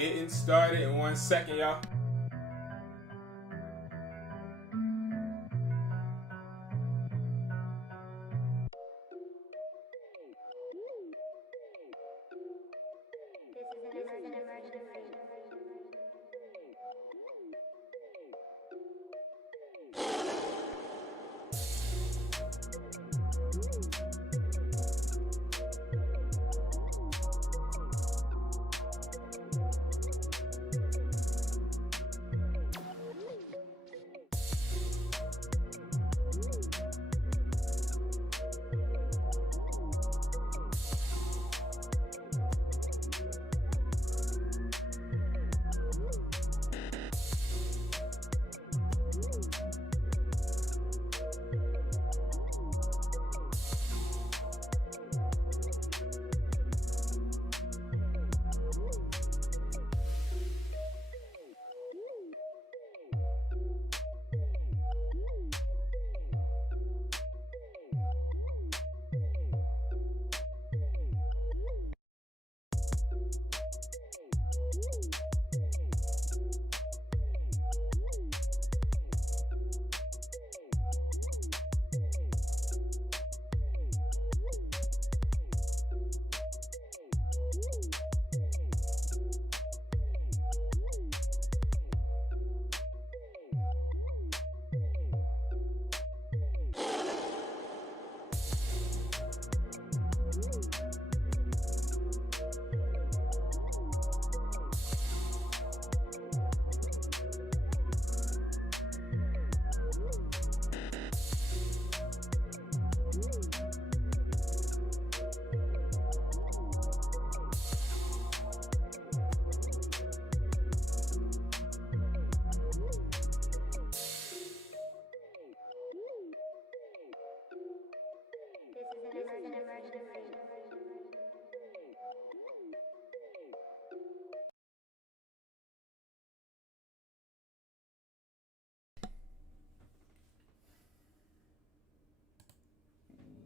getting started in 1 second, y'all.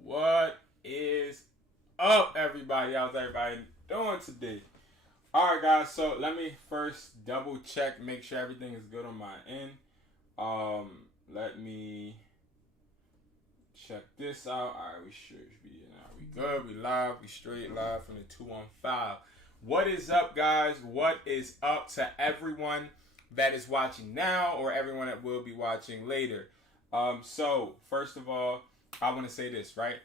What is up, everybody? How's everybody doing today? Alright, guys, so let me first double check, make sure everything is good on my end. Let me check this out. Alright, we should be now. We good, we live, we straight live from the 215. What is up, guys? What is up to everyone that is watching now or everyone that will be watching later? So first of all, I want to say this, right?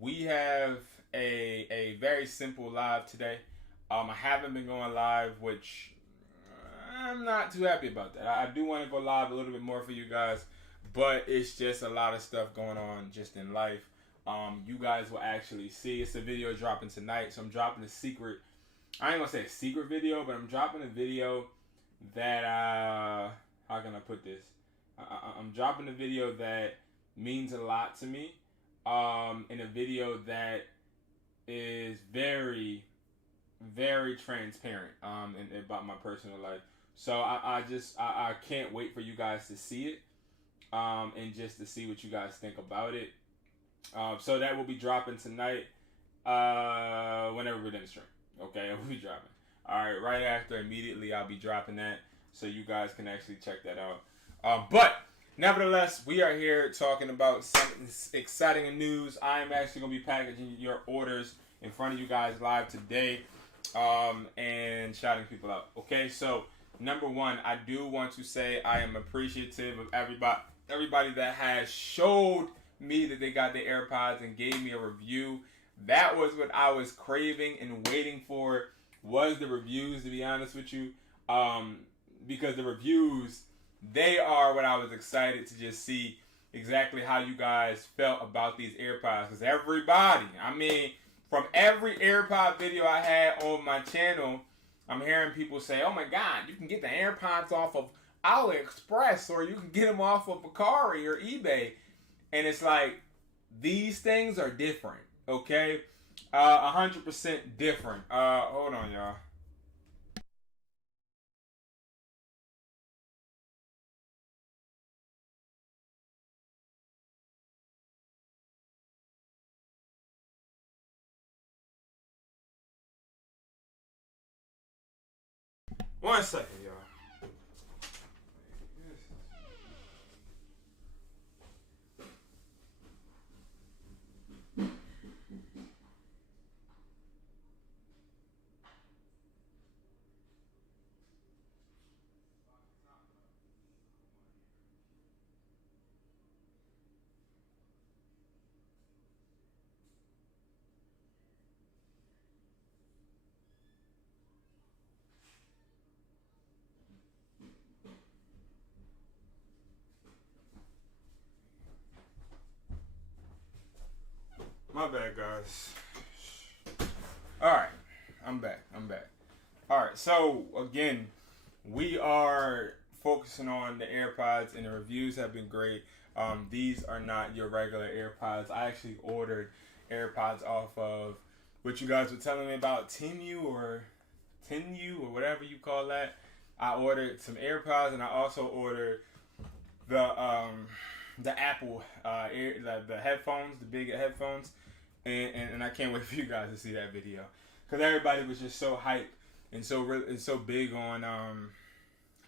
We have a very simple live today. I haven't been going live, which I'm not too happy about that. I do want to go live a little bit more for you guys, but it's just a lot of stuff going on just in life. You guys will actually see. It's a video dropping tonight, so I'm dropping a secret. I ain't gonna say a secret video, but I'm dropping a video that how can I put this? I'm dropping a video that means a lot to me, in a video that is very, very transparent, about my personal life. So I can't wait for you guys to see it, and just to see what you guys think about it. So that will be dropping tonight, whenever we're in the stream. Okay, it will be dropping. All right, right after, immediately, I'll be dropping that, so you guys can actually check that out. But nevertheless, we are here talking about something exciting in news. I am actually going to be packaging your orders in front of you guys live today, and shouting people out. Okay, so number one, I do want to say I am appreciative of everybody that has showed me that they got the AirPods and gave me a review. That was what I was craving and waiting for, was the reviews, to be honest with you, because the reviews, they are what I was excited to just see exactly how you guys felt about these AirPods. Because everybody, I mean, from every AirPod video I had on my channel, I'm hearing people say, oh my God, you can get the AirPods off of AliExpress, or you can get them off of Bakari or eBay. And it's like, these things are different, okay? 100% different. Hold on, y'all. 1 second, y'all. My bad, guys. Alright, I'm back. Alright, so again, we are focusing on the AirPods, and the reviews have been great. These are not your regular AirPods. I actually ordered AirPods off of what you guys were telling me about, Tinu or whatever you call that. I ordered some AirPods, and I also ordered the Apple the headphones, the big headphones, and I can't wait for you guys to see that video, because everybody was just so hyped and so big on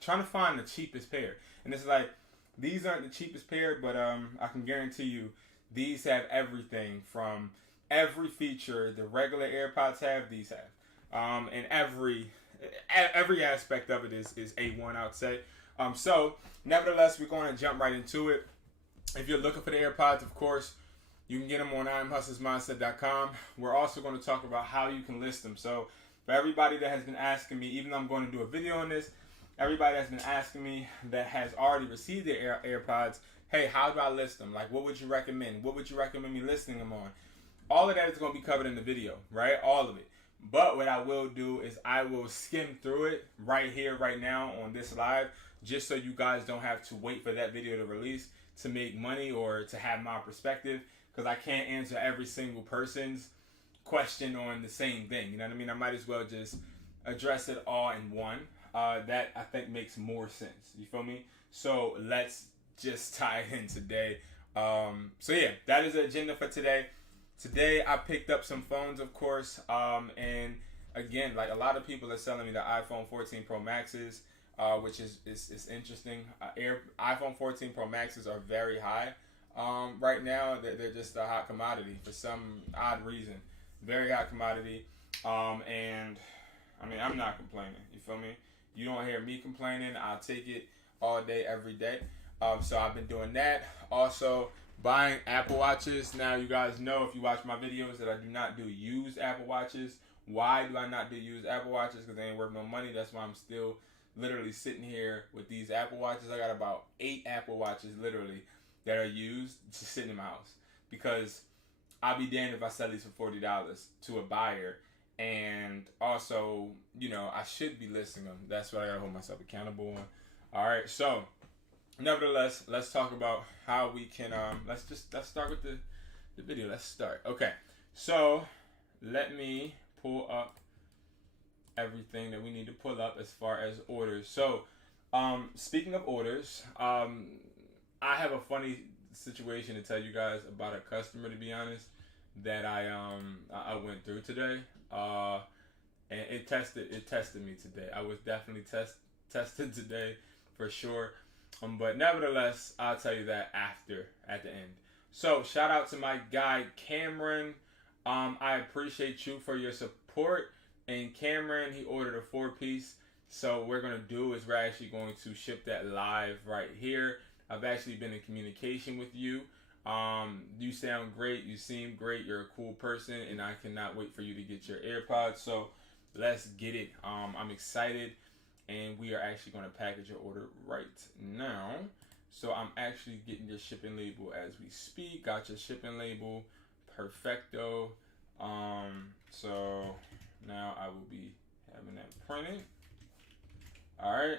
trying to find the cheapest pair. And it's like, these aren't the cheapest pair, but I can guarantee you these have everything from every feature the regular AirPods have. These have, and every aspect of it is A1, I would say. So nevertheless, we're going to jump right into it. If you're looking for the AirPods, of course, you can get them on IamHustlersMindset.com. We're also going to talk about how you can list them. So for everybody that has been asking me, even though I'm going to do a video on this, everybody that's been asking me that has already received their AirPods, hey, how do I list them? Like, what would you recommend? What would you recommend me listing them on? All of that is going to be covered in the video, right? All of it. But what I will do is I will skim through it right here, right now on this live, just so you guys don't have to wait for that video to release to make money or to have my perspective, because I can't answer every single person's question on the same thing. You know what I mean? I might as well just address it all in one. That I think makes more sense. You feel me? So let's just tie it in today. So yeah, that is the agenda for today. Today I picked up some phones, of course, and again, like, a lot of people are selling me the iPhone 14 Pro Maxes, which is interesting. iPhone 14 Pro Maxes are very high right now. They're just a hot commodity for some odd reason. Very hot commodity, and I mean, I'm not complaining. You feel me? You don't hear me complaining. I'll take it all day, every day. So I've been doing that. Also, buying Apple Watches. Now, you guys know, if you watch my videos, that I do not do used Apple Watches. Why do I not do used Apple Watches? Because they ain't worth no money. That's why I'm still literally sitting here with these Apple Watches. I got about 8 Apple Watches, literally, that are used, just sitting in my house. Because I'll be damned if I sell these for $40 to a buyer. And also, you know, I should be listing them. That's what I gotta hold myself accountable on. All right, so nevertheless, let's talk about how we can. Let's start with the video. Let's start. Okay, so let me pull up everything that we need to pull up as far as orders. So, speaking of orders, I have a funny situation to tell you guys about a customer, to be honest, that I went through today. And it tested me today. I was definitely tested today for sure. But nevertheless, I'll tell you that at the end. So shout out to my guy Cameron. I appreciate you for your support. And Cameron, he ordered a 4-piece. So what we're gonna do is we're actually going to ship that live right here. I've actually been in communication with you. You sound great, you seem great, you're a cool person, and I cannot wait for you to get your AirPods. So let's get it. I'm excited, and we are actually going to package your order right now. So I'm actually getting your shipping label as we speak. Got your shipping label, perfecto. So now I will be having that printed. All right,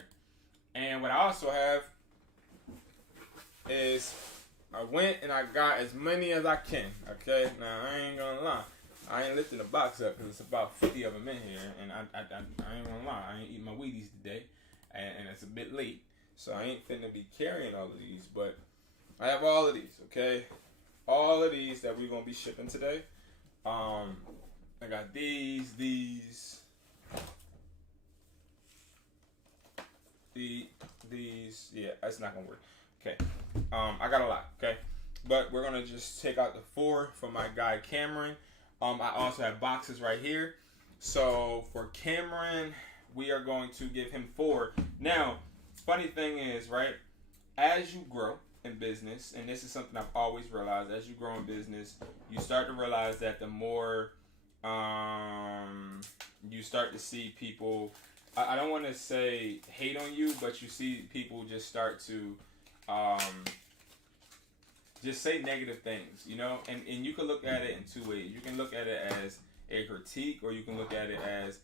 and what I also have is, I went and I got as many as I can, okay? Now, I ain't gonna lie. I ain't lifting the box up because it's about 50 of them in here. And I ain't gonna lie. I ain't eating my Wheaties today. And it's a bit late. So I ain't finna be carrying all of these. But I have all of these, okay? All of these that we're gonna be shipping today. I got these. these. Yeah, that's not gonna work. Okay. I got a lot. Okay, but we're gonna just take out the 4 for my guy Cameron. I also have boxes right here. So for Cameron, we are going to give him 4. Now, funny thing is, right? As you grow in business, and this is something I've always realized, as you grow in business, you start to realize that the more you start to see people, I don't want to say hate on you, but you see people just start to just say negative things, you know? And you can look at it in 2 ways. You can look at it as a critique, or you can look at it as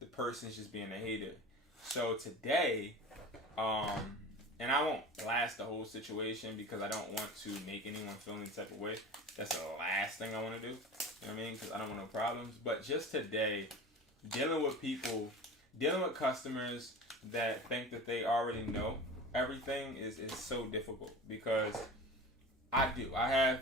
the person's just being a hater. So today, and I won't blast the whole situation because I don't want to make anyone feel any type of way. That's the last thing I want to do. You know what I mean? Because I don't want no problems. But just today, dealing with people, dealing with customers that think that they already know everything is so difficult, because I have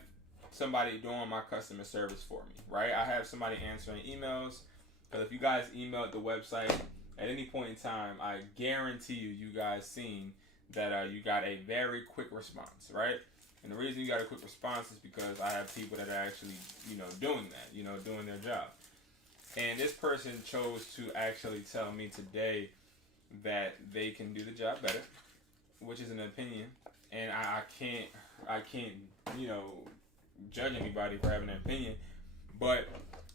somebody doing my customer service for me, right? I have somebody answering emails. Because if you guys emailed the website at any point in time, I guarantee you guys seen that you got a very quick response, right? And the reason you got a quick response is because I have people that are actually, doing that, doing their job. And this person chose to actually tell me today that they can do the job better, which is an opinion. And I can't, judge anybody for having an opinion, but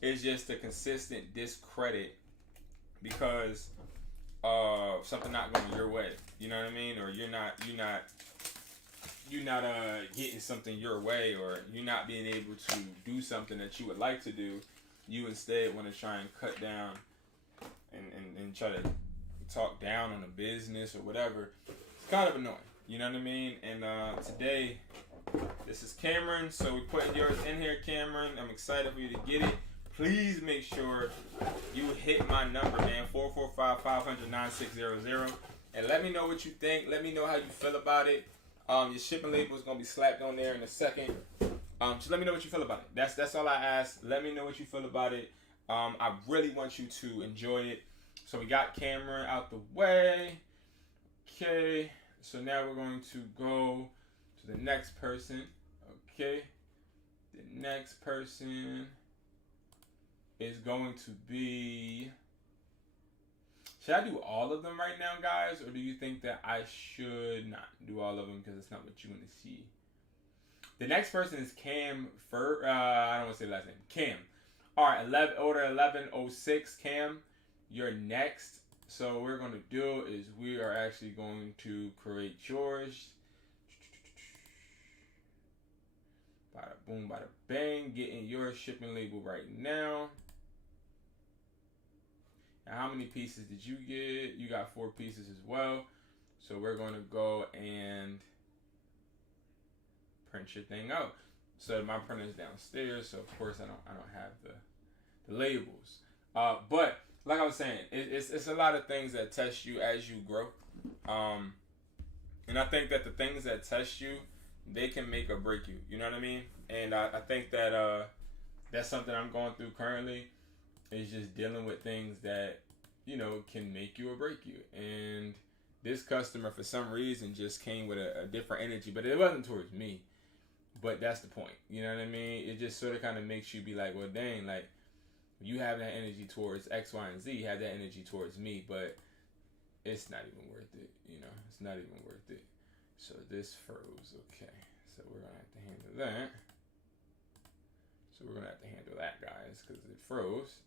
it's just a consistent discredit because of something not going your way. You know what I mean? Or you're not getting something your way, or you're not being able to do something that you would like to do. You instead want to try and cut down and try to talk down on a business or whatever. It's kind of annoying. You know what I mean? And today, this is Cameron. So we put yours in here, Cameron. I'm excited for you to get it. Please make sure you hit my number, man, 445-500-9600. And let me know what you think. Let me know how you feel about it. Your shipping label is going to be slapped on there in a second. Just let me know what you feel about it. That's all I ask. Let me know what you feel about it. I really want you to enjoy it. So we got Cameron out the way. Okay. So now we're going to go to the next person. Okay. The next person is going to be... Should I do all of them right now, guys? Or do you think that I should not do all of them because it's not what you want to see? The next person is Cam I don't want to say the last name. Cam. All right, order 1106. Cam, you're next. So what we're going to do is we are actually going to create yours. Bada boom, bada bang. Getting your shipping label right now. Now, how many pieces did you get? You got 4 pieces as well. So we're going to go and print your thing out. So my printer is downstairs. So of course I don't have the labels. But like I was saying, it's a lot of things that test you as you grow. And I think that the things that test you, they can make or break you. You know what I mean? And I think that that's something I'm going through currently. Is just dealing with things that, can make you or break you. And this customer, for some reason, just came with a different energy. But it wasn't towards me. But that's the point. You know what I mean? It just sort of kind of makes you be like, well, dang, like, you have that energy towards X, Y, and Z. You have that energy towards me. But it's not even worth it. It's not even worth it. So this froze. Okay. So we're going to have to handle that. So we're going to have to handle that, guys, because it froze.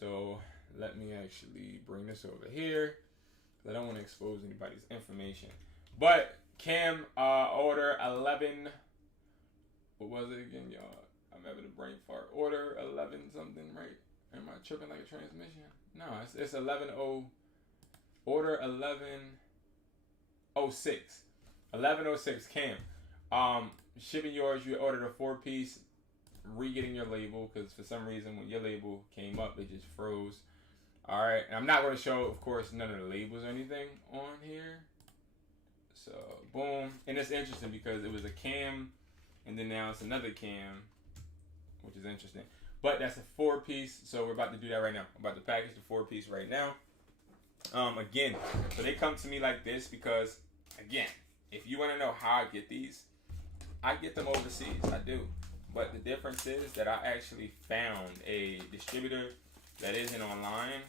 So let me actually bring this over here. I don't want to expose anybody's information. But Cam, order 11. What was it again, y'all? I'm having a brain fart. Order 11 something, right? Am I tripping like a transmission? No, it's 11. Order 1106. 1106 Cam. Shipping yours. You ordered a 4-piece. Re-getting your label, because for some reason when your label came up it just froze. Alright, and I'm not going to show, of course, none of the labels or anything on here. So boom. And it's interesting because it was a Cam and then now it's another Cam, which is interesting. But that's a 4-piece, so we're about to do that right now. I'm about to package the 4-piece right now. Again, so they come to me like this because, again, if you want to know how I get these, I get them overseas. I do. But the difference is that I actually found a distributor that isn't online,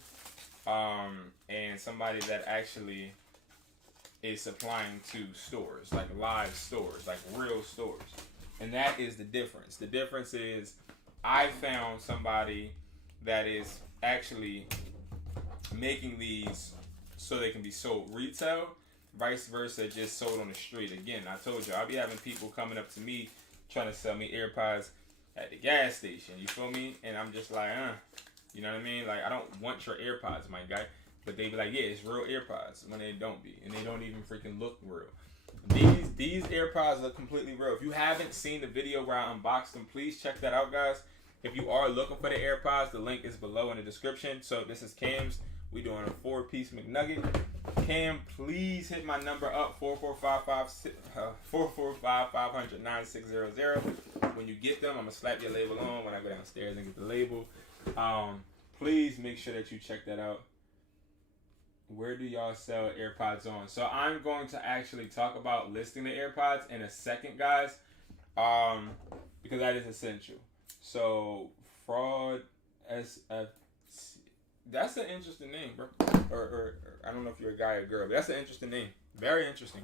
and somebody that actually is supplying to stores, like live stores, like real stores. And that is the difference. The difference is I found somebody that is actually making these so they can be sold retail, vice versa, just sold on the street. Again, I told you, I'll be having people coming up to me trying to sell me AirPods at the gas station. You feel me? And I'm just like, you know what I mean? Like, I don't want your AirPods, my guy. But they be like, yeah, it's real AirPods, when they don't be. And they don't even freaking look real. These AirPods look completely real. If you haven't seen the video where I unboxed them, please check that out, guys. If you are looking for the AirPods, the link is below in the description. So this is Cam's. We doing a 4-piece McNugget. Cam, please hit my number up, 445-500-9600. When you get them, I'm going to slap your label on when I go downstairs and get the label. Please make sure that you check that out. Where do y'all sell AirPods on? So I'm going to actually talk about listing the AirPods in a second, guys, because that is essential. So Fraud SFC. That's an interesting name, bro. Or I don't know if you're a guy or girl, but that's an interesting name. Very interesting.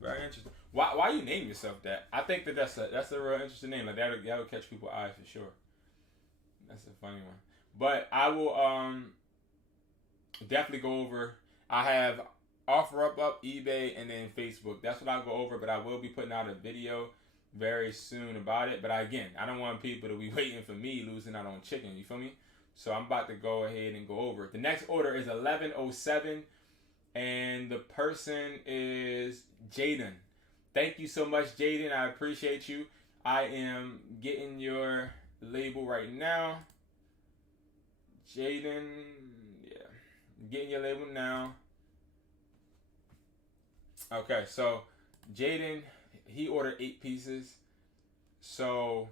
Very interesting. Why you name yourself that? I think that's a real interesting name. Like that'll catch people's eyes for sure. That's a funny one. But I will definitely go over. I have OfferUp, eBay, and then Facebook. That's what I'll go over. But I will be putting out a video very soon about it. But I don't want people to be waiting for me losing out on chicken. You feel me? So I'm about to go ahead and go over it. The next order is 1107, and the person is Jaden. Thank you so much, Jaden. I appreciate you. I am getting your label right now. Jaden, yeah. Getting your label now. Okay, so Jaden, he ordered 8 pieces. So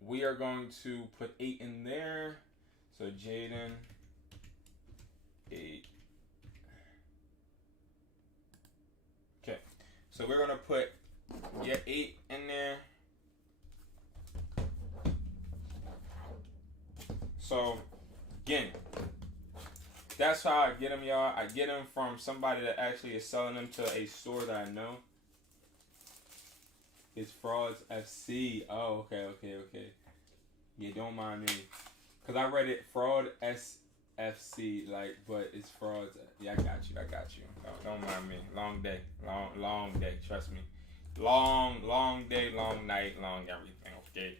we are going to put 8 in there. So Jaden, 8. Okay, so we're gonna put 8 in there. So again, that's how I get them, y'all. I get them from somebody that actually is selling them to a store that I know. It's Frauds FC. Oh, okay. Yeah, don't mind me. Because I read it Fraud SFC, like, but it's Frauds. Yeah, I got you. Don't mind me. Long day. Long day. Trust me. Long day, long night, long everything, okay?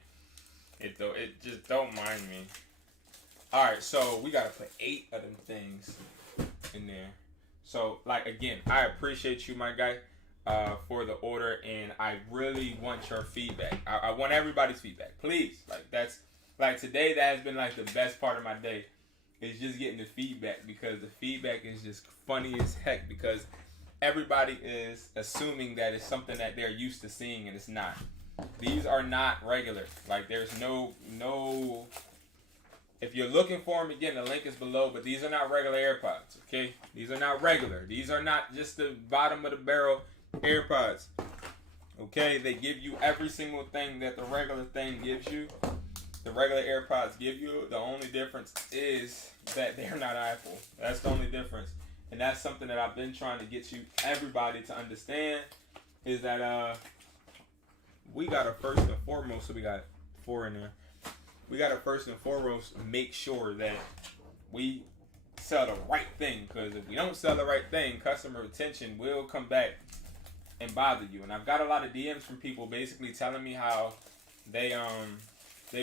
It just don't mind me. Alright, so we got to put 8 of them things in there. So, like, again, I appreciate you, my guy, for the order, and I really want your feedback. I want everybody's feedback. Please. Like today, that has been like the best part of my day, is just getting the feedback, because the feedback is just funny as heck, because everybody is assuming that it's something that they're used to seeing, and it's not. These are not regular. Like, there's no, if you're looking for them, again, the link is below, but these are not regular AirPods, okay? These are not regular. These are not just the bottom of the barrel AirPods, okay? They give you every single thing that the regular thing gives you. The regular AirPods give you. The only difference is that they're not Apple. That's the only difference. And that's something that I've been trying to get everybody to understand, is that we got to first and foremost, so we got 4 in there. We got to first and foremost make sure that we sell the right thing, because if we don't sell the right thing, customer retention will come back and bother you. And I've got a lot of DMs from people basically telling me how they've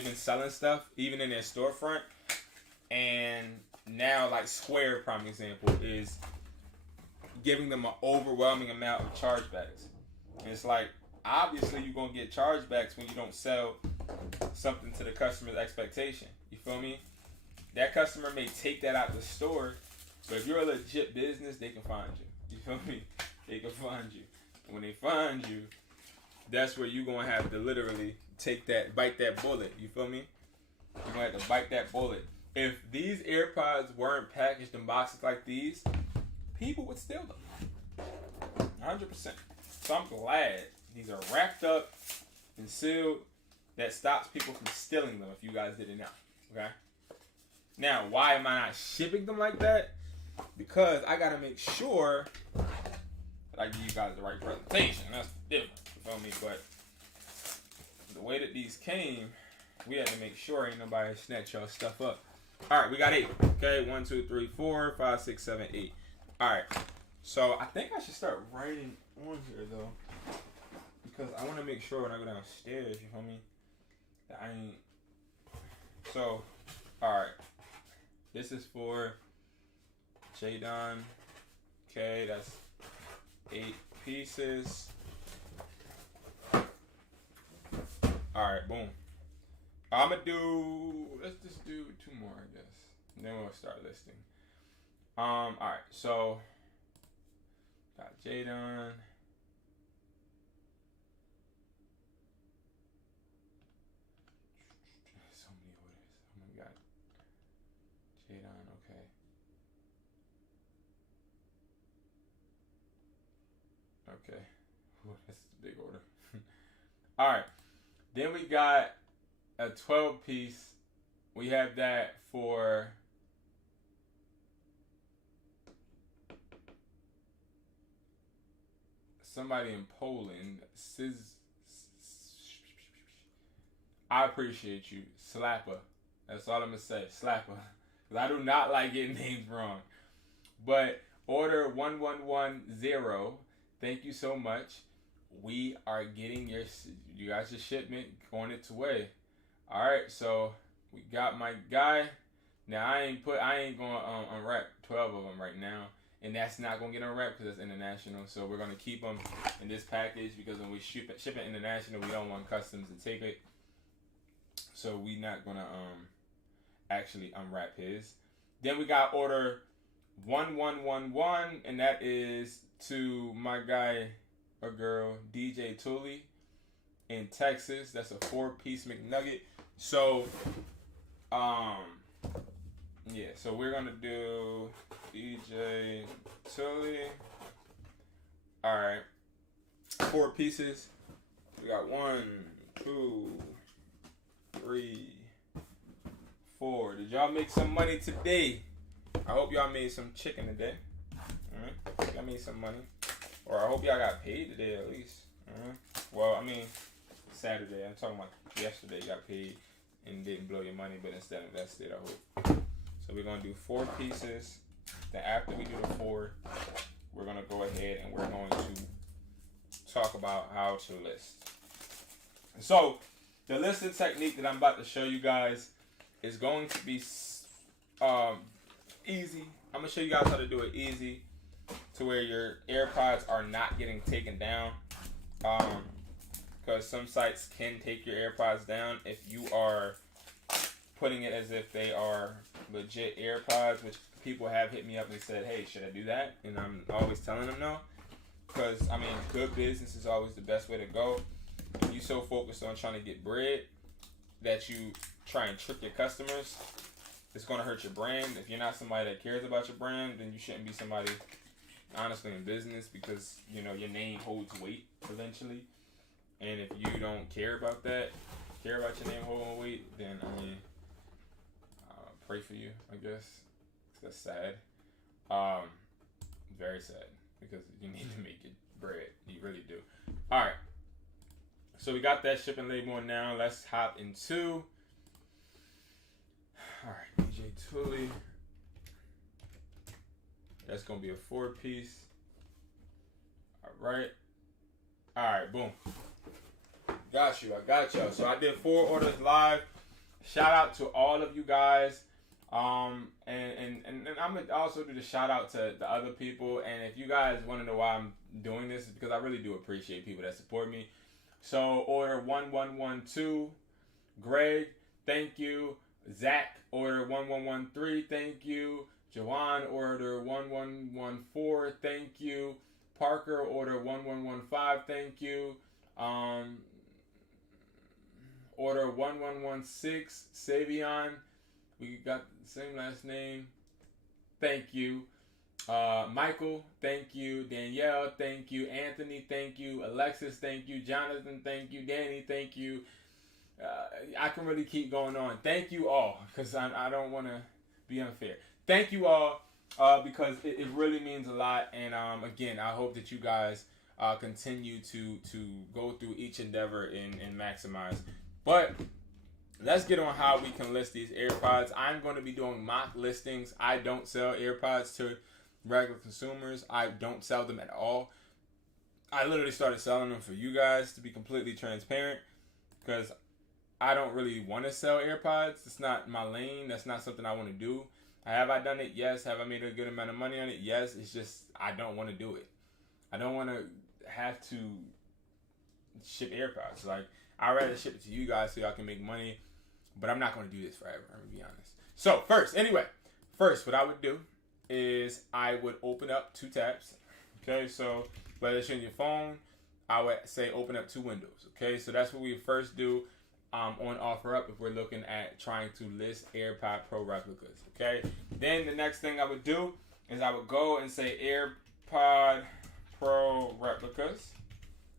been selling stuff even in their storefront, and now, like, Square, prime example, is giving them an overwhelming amount of chargebacks. And it's like, obviously you're going to get chargebacks when you don't sell something to the customer's expectation. You feel me? That customer may take that out the store, but if you're a legit business, they can find you. You feel me? They can find you. And when they find you, that's where you're going to have to literally bite that bullet. You feel me? You're going to have to bite that bullet. if these AirPods weren't packaged in boxes like these, people would steal them. 100%. So I'm glad these are wrapped up and sealed. That stops people from stealing them if you guys didn't know. Okay? Now, why am I not shipping them like that? Because I gotta make sure that I give you guys the right presentation. That's different, you feel me? But the way that these came, we had to make sure ain't nobody snatch y'all stuff up. Alright, we got 8. Okay, 1, 2, 3, 4, 5, 6, 7, 8. Alright. So I think I should start writing on here though. Because I wanna make sure when I go downstairs, you feel me? That I ain't. So, alright. This is for Jadon. Okay, that's 8 pieces. Alright, boom. Let's just do 2 more, I guess. And then we'll start listing. Alright, so got Jadon. So many orders. Oh my god. Jadon, okay. Okay. Ooh, that's a big order. Alright. Then we got a 12 piece. We have that for somebody in Poland. I appreciate you. Slapper. That's all I'm going to say. Slapper. Because I do not like getting names wrong. But order 1110. Thank you so much. We are getting you guys' shipment going its way. Alright, so we got my guy. Now I ain't going to unwrap 12 of them right now. And that's not going to get unwrapped because it's international. So we're going to keep them in this package because when we ship it international, we don't want customs to take it. So we not going to actually unwrap his. Then we got order 1111, and that is to my guy or girl, DJ Tully in Texas. That's a 4-piece McNugget. So, yeah, so we're going to do DJ Tully. Alright. 4 pieces. We got 1, 2, 3, 4. Did y'all make some money today? I hope y'all made some chicken today. Alright. Y'all made some money. Or I hope y'all got paid today at least. Alright. Well, I mean, Saturday. I'm talking about yesterday. You got paid and didn't blow your money, but instead invested, I hope. So we're going to do 4 pieces. Then after we do the 4, we're going to go ahead and we're going to talk about how to list. So the listing technique that I'm about to show you guys is going to be easy. I'm going to show you guys how to do it easy to where your AirPods are not getting taken down. Because some sites can take your AirPods down if you are putting it as if they are legit AirPods, which people have hit me up and said, hey, should I do that? And I'm always telling them no. Because, I mean, good business is always the best way to go. If you so focused on trying to get bread that you try and trick your customers, it's going to hurt your brand. If you're not somebody that cares about your brand, then you shouldn't be somebody honestly in business because, you know, your name holds weight eventually. And if you don't care about that, care about your name holding weight, then, I mean, pray for you, I guess. That's sad. Very sad because you need to make your bread. You really do. All right. So we got that shipping label on now. Let's hop into. All right, DJ Tully. That's gonna be a 4-piece. All right. All right. Boom. Got you. I got y'all. So I did 4 orders live. Shout out to all of you guys. And I'm gonna also do the shout out to the other people. And if you guys want to know why I'm doing this, it's because I really do appreciate people that support me. So order 1112, Greg, thank you. Zach, order 1113, thank you. Jawan, order 1114, thank you. Parker, order 1115, thank you. Order 1116, Savion, We got the same last name. Thank you. Michael, thank you. Danielle, thank you. Anthony, thank you. Alexis, thank you. Jonathan, thank you. Danny, thank you. I can really keep going on. Thank you all, because I don't want to be unfair. Thank you all, because it really means a lot. And again, I hope that you guys continue to go through each endeavor and maximize. But let's get on how we can list these AirPods. I'm going to be doing mock listings. I don't sell AirPods to regular consumers. I don't sell them at all. I literally started selling them for you guys, to be completely transparent, because I don't really want to sell AirPods. It's not my lane. That's not something I want to do. Have I done it? Yes. Have I made a good amount of money on it? Yes. It's just I don't want to do it. I don't want to have to ship AirPods. Like, I'd rather ship it to you guys so y'all can make money. But I'm not going to do this forever, I'm going to be honest. So, first, what I would do is I would open up 2 tabs. Okay, so whether it's in your phone, I would say open up 2 windows. Okay, so that's what we first do on OfferUp if we're looking at trying to list AirPod Pro replicas. Okay, then the next thing I would do is I would go and say AirPod Pro replicas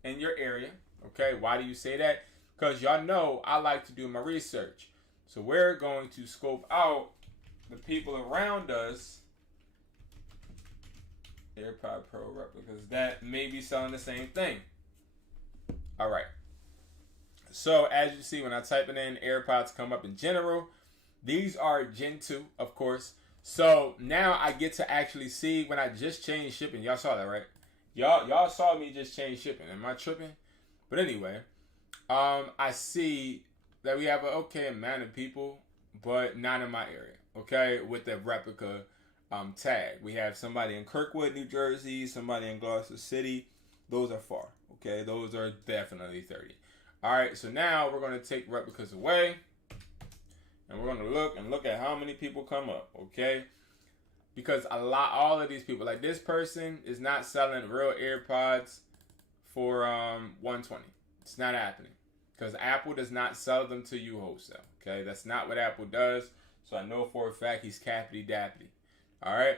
in your area. Okay, why do you say that? Because y'all know I like to do my research. So we're going to scope out the people around us, AirPod Pro replicas, that may be selling the same thing. All right. So as you see, when I type it in, AirPods come up in general. These are Gen 2, of course. So now I get to actually see when I just changed shipping. Y'all saw that, right? Y'all saw me just change shipping. Am I tripping? But anyway, I see that we have an okay amount of people, but not in my area, okay, with the replica tag. We have somebody in Kirkwood, New Jersey, somebody in Gloucester City. Those are far, okay? Those are definitely 30. All right, so now we're going to take replicas away, and we're going to look at how many people come up, okay? Because all of these people, like this person is not selling real AirPods for $120. It's not happening. Because Apple does not sell them to you wholesale. Okay, that's not what Apple does. So I know for a fact he's cappity dappity. All right,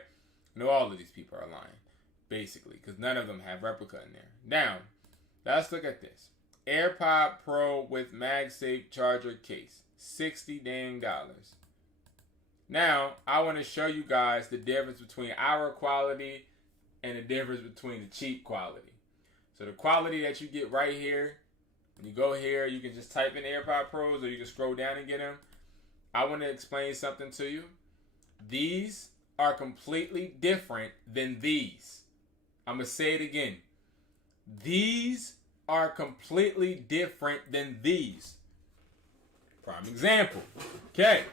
I know all of these people are lying, basically, because none of them have replica in there. Now, let's look at this. AirPod Pro with MagSafe charger case, $60 dang. Now, I want to show you guys the difference between our quality and the difference between the cheap quality. So the quality that you get right here. When you go here, you can just type in AirPod Pros, or you can scroll down and get them. I want to explain something to you. These are completely different than these. I'm going to say it again. These are completely different than these. Prime example. Okay.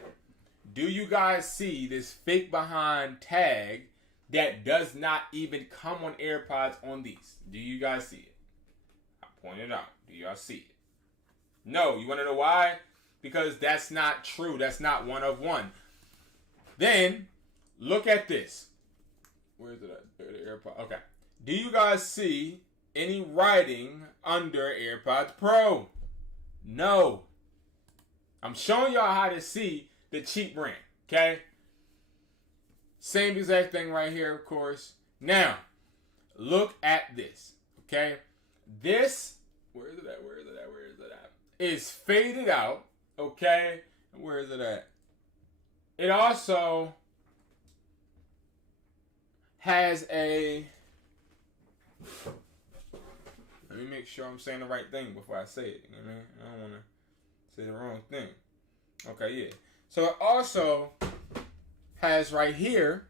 Do you guys see this fake behind tag that does not even come on AirPods on these? Do you guys see it? I pointed out. Do y'all see it? No. You want to know why? Because that's not true. That's not one of one. Then, look at this. Where is it at? The AirPod. Okay. Do you guys see any writing under AirPods Pro? No. I'm showing y'all how to see the cheap brand. Okay? Same exact thing right here, of course. Now, look at this. Okay? This, where is it at? Where is it at? Where is it at? Is faded out. Okay? And where is it at? It also has a... Let me make sure I'm saying the right thing before I say it. You know what I mean? I don't want to say the wrong thing. Okay, yeah. So it also has right here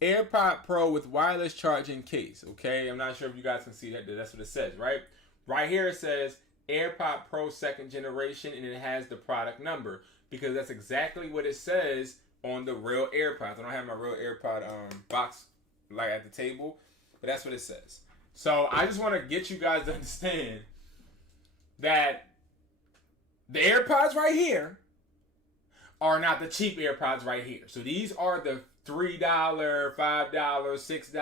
AirPod Pro with wireless charging case. Okay, I'm not sure if you guys can see that. That's what it says, right? Right here it says AirPod Pro 2nd generation, and it has the product number because that's exactly what it says on the real AirPods. I don't have my real AirPod box like at the table, but that's what it says. So I just want to get you guys to understand that the AirPods right here are not the cheap AirPods right here. So these are the $3, $5, $6,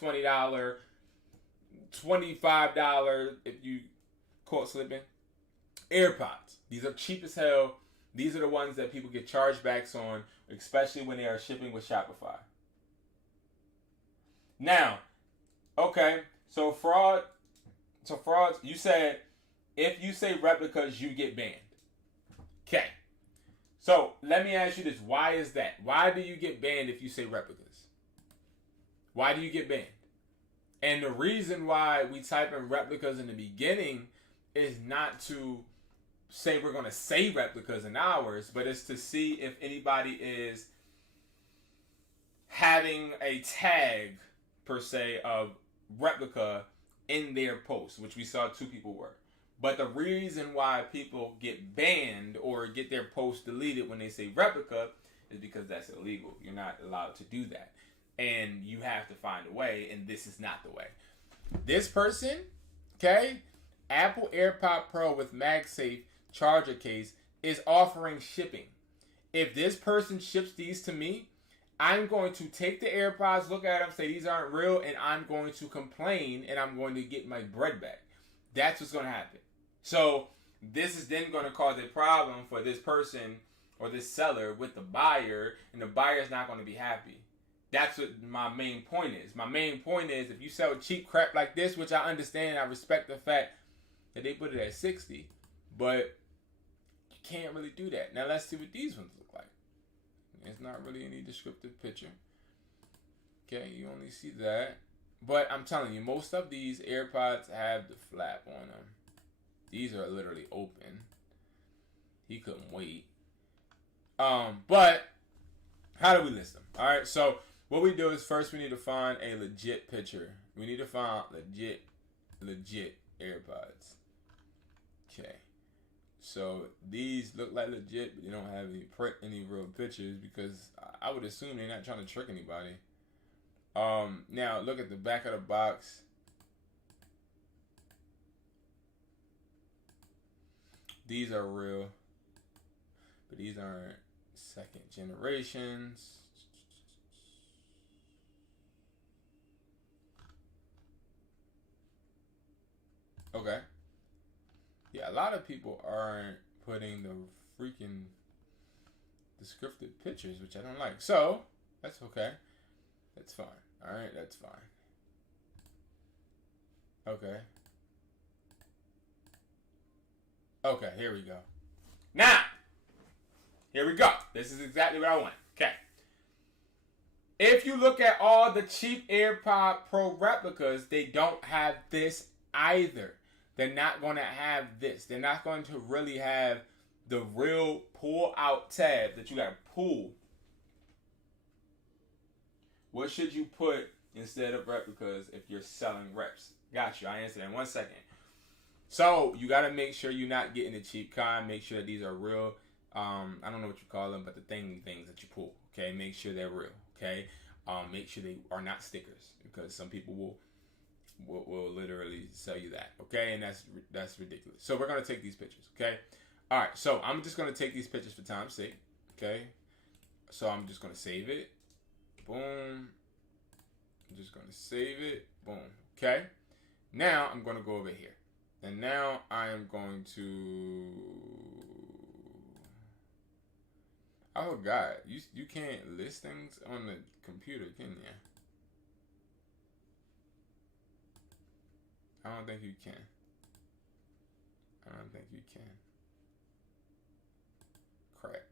$20, $25, if you caught slipping, AirPods. These are cheap as hell. These are the ones that people get chargebacks on, especially when they are shipping with Shopify. Now, okay, so frauds, you said if you say replicas, you get banned. Okay. So let me ask you this. Why is that? Why do you get banned if you say replicas? Why do you get banned? And the reason why we type in replicas in the beginning is not to say we're going to say replicas in ours, but it's to see if anybody is having a tag, per se, of replica in their post, which we saw 2 people were. But the reason why people get banned or get their post deleted when they say replica is because that's illegal. You're not allowed to do that. And you have to find a way, and this is not the way. This person, okay, Apple AirPod Pro with MagSafe charger case is offering shipping. If this person ships these to me, I'm going to take the AirPods, look at them, say these aren't real, and I'm going to complain, and I'm going to get my bread back. That's what's going to happen. So this is then going to cause a problem for this person or this seller with the buyer, and the buyer is not going to be happy. That's what my main point is. My main point is if you sell cheap crap like this, which I understand, I respect the fact that they put it at 60, but you can't really do that. Now let's see what these ones look like. There's not really any descriptive picture. Okay, you only see that. But I'm telling you, most of these AirPods have the flap on them. These are literally open. He couldn't wait. But how do we list them? All right, so what we do is first we need to find a legit picture. We need to find legit AirPods. Okay. So these look like legit, but they don't have any real pictures because I would assume they're not trying to trick anybody. Now look at the back of the box. These are real, but these aren't second generations. Okay. Yeah, a lot of people aren't putting the freaking descriptive pictures, which I don't like. So, that's okay. That's fine. Alright, that's fine. Okay. Okay, here we go. Now, here we go. This is exactly what I want. Okay. If you look at all the cheap AirPod Pro replicas, they don't have this either. They're not going to have this. They're not going to really have the real pull-out tab that you got to pull. What should you put instead of replicas if you're selling reps? Got you. I answered that in 1 second. So you got to make sure you're not getting the cheap kind. Make sure that these are real. I don't know what you call them, but the things that you pull. Okay, make sure they're real. Okay, make sure they are not stickers because some people will literally sell you that. Okay, and that's ridiculous. So we're gonna take these pictures. Okay, all right. So I'm just gonna take these pictures for time's sake. Okay, so I'm just gonna save it. Boom. I'm just gonna save it. Boom. Okay. Now I'm gonna go over here, and now I am going to. I forgot. You can't list things on the computer, can you? I don't think you can. I don't think you can. Crap.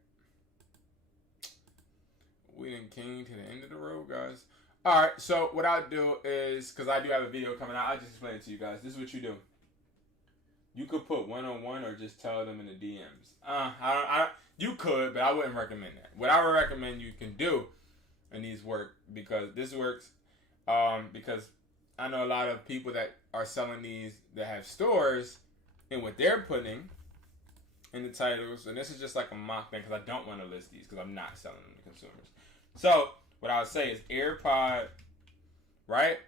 We done came to the end of the road, guys. Alright, so what I'll do is, because I do have a video coming out, I'll just explain it to you guys. This is what you do. You could put one-on-one or just tell them in the DMs. You could, but I wouldn't recommend that. What I would recommend you can do, and these work, because this works, because I know a lot of people that are selling these that have stores, and what they're putting in the titles, and this is just like a mock thing, because I don't want to list these, because I'm not selling them to consumers. So, what I would say is AirPod, right?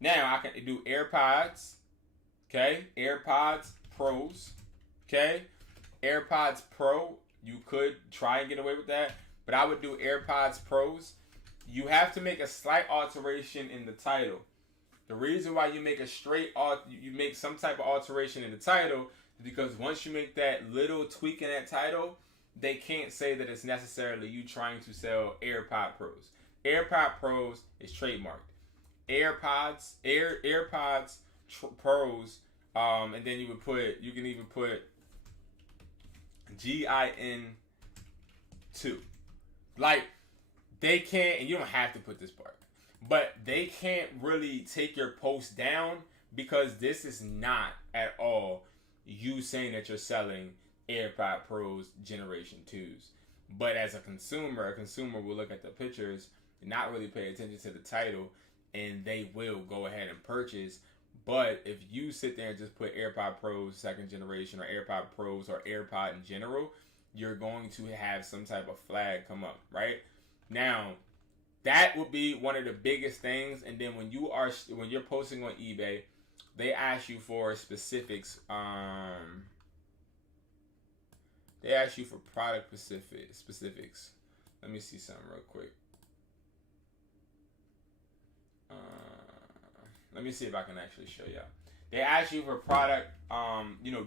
Now, I can do AirPods, okay? AirPods Pros, okay? AirPods Pro, you could try and get away with that, but I would do AirPods Pros. You have to make a slight alteration in the title. The reason why you make you make some type of alteration in the title is because once you make that little tweak in that title, they can't say that it's necessarily you trying to sell AirPod Pros. AirPod Pros is trademarked. AirPods Pros, and then you can even put GIN2. Like, they can't, and you don't have to put this part, but they can't really take your post down because this is not at all you saying that you're selling AirPod Pros Generation 2s. But as a consumer will look at the pictures and not really pay attention to the title, and they will go ahead and purchase. But if you sit there and just put AirPod Pros second generation or AirPod Pros or AirPod in general, you're going to have some type of flag come up, right? Now, that would be one of the biggest things. And then when you're posting on eBay, they ask you for specifics. They ask you for product specifics. Let me see something real quick. Let me see if I can actually show y'all. They ask you for product,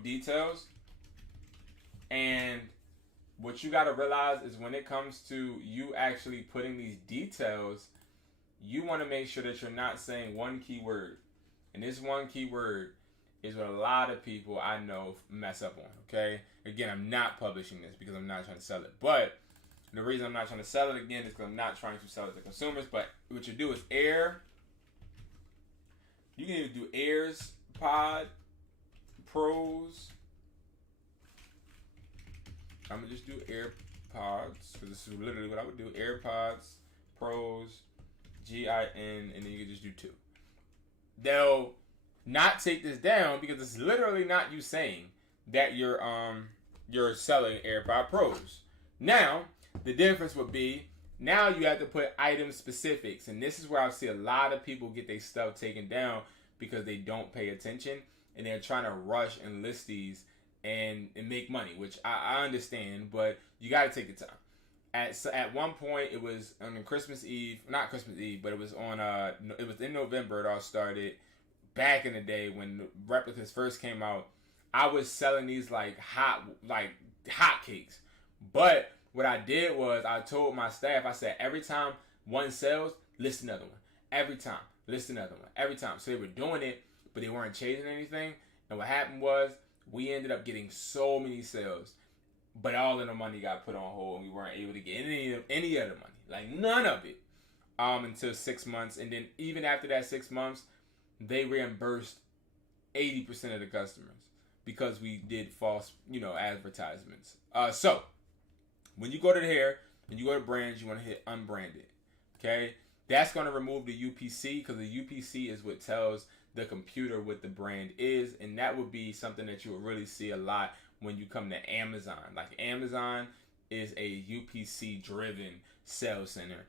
details. And what you got to realize is when it comes to you actually putting these details, you want to make sure that you're not saying one keyword. And this one keyword is what a lot of people I know mess up on, okay? Again, I'm not publishing this because I'm not trying to sell it. But the reason I'm not trying to sell it again is because I'm not trying to sell it to consumers. But what you do is you can either do AirPod Pros. I'm going to just do AirPods because this is literally what I would do. AirPods Pros, GIN, and then you can just do 2. They'll not take this down because it's literally not you saying that you're selling AirPod Pros. Now, the difference would be now you have to put item specifics, and this is where I see a lot of people get their stuff taken down because they don't pay attention and they're trying to rush and list these and make money, which I understand, but you got to take the time. At one point, it was on Christmas Eve, not Christmas Eve, but it was it was in November. It all started back in the day when replicas first came out. I was selling these like hotcakes, but what I did was I told my staff, I said, every time one sells, list another one. Every time, list another one. Every time. So they were doing it, but they weren't chasing anything. And what happened was we ended up getting so many sales, but all of the money got put on hold and we weren't able to get any other money. Like none of it until 6 months. And then even after that 6 months, they reimbursed 80% of the customers because we did false, advertisements. So when you go to the hair and you go to brands, you want to hit unbranded. Okay? That's going to remove the UPC because the UPC is what tells the computer what the brand is. And that would be something that you will really see a lot when you come to Amazon. Like Amazon is a UPC driven sales center.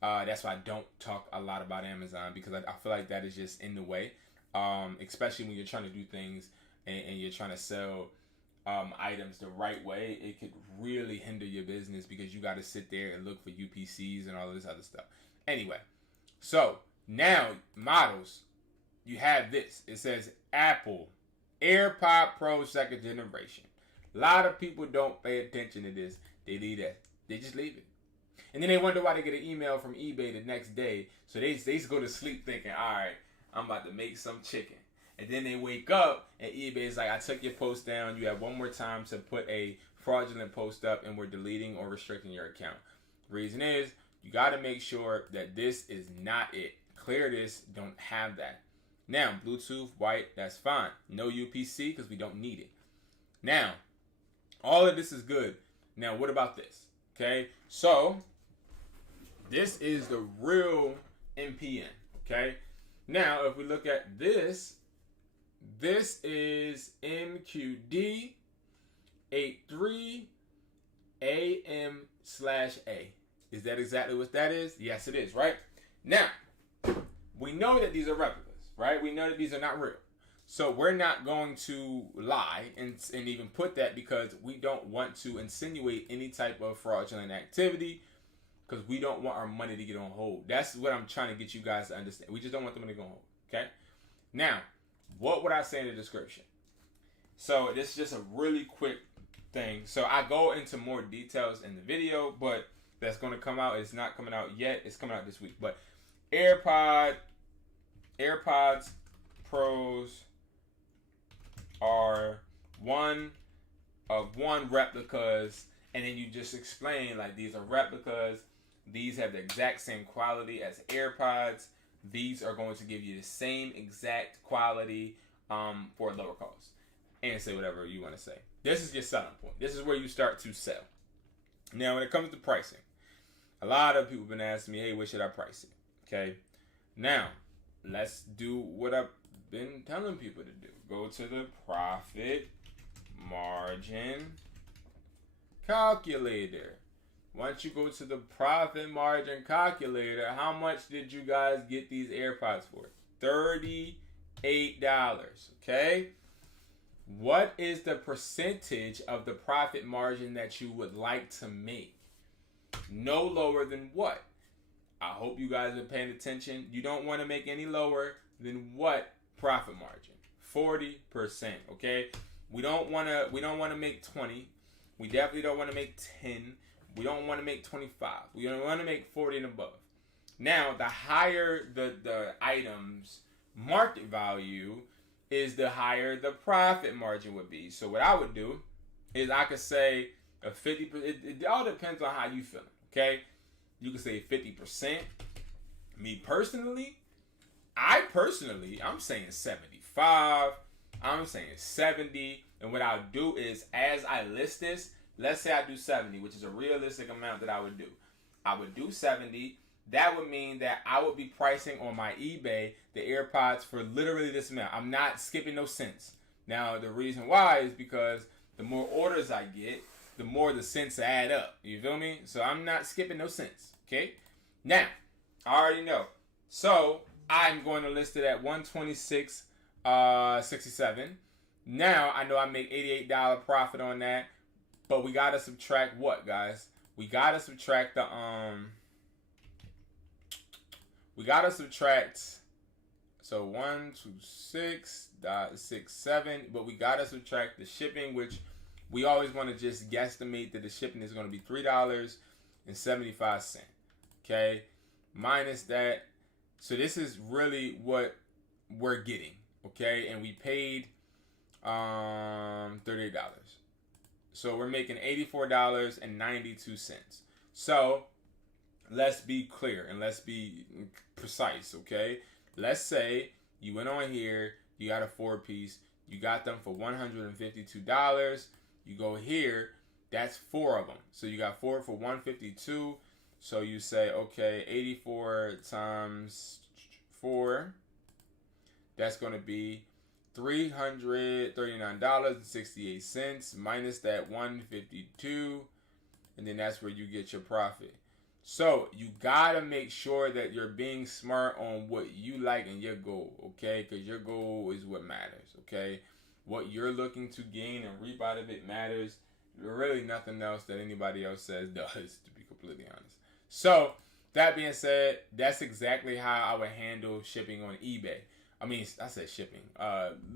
That's why I don't talk a lot about Amazon because I feel like that is just in the way. Especially when you're trying to do things and you're trying to sell items the right way, it could really hinder your business because you got to sit there and look for UPCs and all of this other stuff. Anyway, so now models, you have this. It says Apple AirPod Pro second generation. A lot of people don't pay attention to this. They leave that. They just leave it. And then they wonder why they get an email from eBay the next day. So they go to sleep thinking, all right, I'm about to make some chicken. And then they wake up and eBay is like, I took your post down. You have one more time to put a fraudulent post up and we're deleting or restricting your account. Reason is, you got to make sure that this is not it. Clear this. Don't have that. Now, Bluetooth, white, that's fine. No UPC because we don't need it. Now, all of this is good. Now, what about this? Okay, so this is the real NPN. Okay, now if we look at this, this is MQD 83AM/A. Is that exactly what that is? Yes, it is, right? Now, we know that these are replicas, right? We know that these are not real. So we're not going to lie and even put that because we don't want to insinuate any type of fraudulent activity because we don't want our money to get on hold. That's what I'm trying to get you guys to understand. We just don't want the money to go on hold, okay? Now, what would I say in the description? So this is just a really quick thing. So I go into more details in the video, but that's going to come out. It's not coming out yet. It's coming out this week. But AirPods Pros are one of one replicas, and then you just explain like these are replicas. These have the exact same quality as AirPods. These are going to give you the same exact quality for a lower cost. And say whatever you want to say. This is your selling point. This is where you start to sell. Now, when it comes to pricing, a lot of people have been asking me, hey, where should I price it? Okay. Now, let's do what I've been telling people to do. Go to the profit margin calculator. Once you go to the profit margin calculator, how much did you guys get these AirPods for? $38. Okay? What is the percentage of the profit margin that you would like to make? No lower than what? I hope you guys are paying attention. You don't want to make any lower than what profit margin? 40%, okay? We don't want to make 20. We definitely don't want to make 10. We don't want to make 25. We don't want to make 40 and above. Now, the higher the item's market value is, the higher the profit margin would be. So what I would do is I could say a 50%. It all depends on how you feeling, okay? You could say 50%. Me personally, I'm saying 75. I'm saying 70. And what I'll do is, as I list this, let's say I do 70, which is a realistic amount that I would do. I would do 70. That would mean that I would be pricing on my eBay the AirPods for literally this amount. I'm not skipping no cents. Now, the reason why is because the more orders I get, the more the cents add up. You feel me? So I'm not skipping no cents. Okay? Now, I already know. So I'm going to list it at $126.67. Now I know I make $88 profit on that. But we gotta subtract what, guys? We gotta subtract the we gotta subtract, so 126.67, but we gotta subtract the shipping, which we always want to just guesstimate that the shipping is going to be $3.75. Okay, minus that. So this is really what we're getting. Okay, and we paid $38. So we're making $84.92. So let's be clear and let's be precise, okay? Let's say you went on here, you got a 4-piece, you got them for $152. You go here, that's 4 of them. So you got 4 for $152. So you say, okay, 84 times 4, that's going to be $339.68 minus that $152, and then that's where you get your profit. So you gotta make sure that you're being smart on what you like and your goal, okay? Because your goal is what matters, okay? What you're looking to gain and reap out of it matters. Really nothing else that anybody else says does, to be completely honest. So that being said, that's exactly how I would handle shipping on eBay. I mean, I said shipping.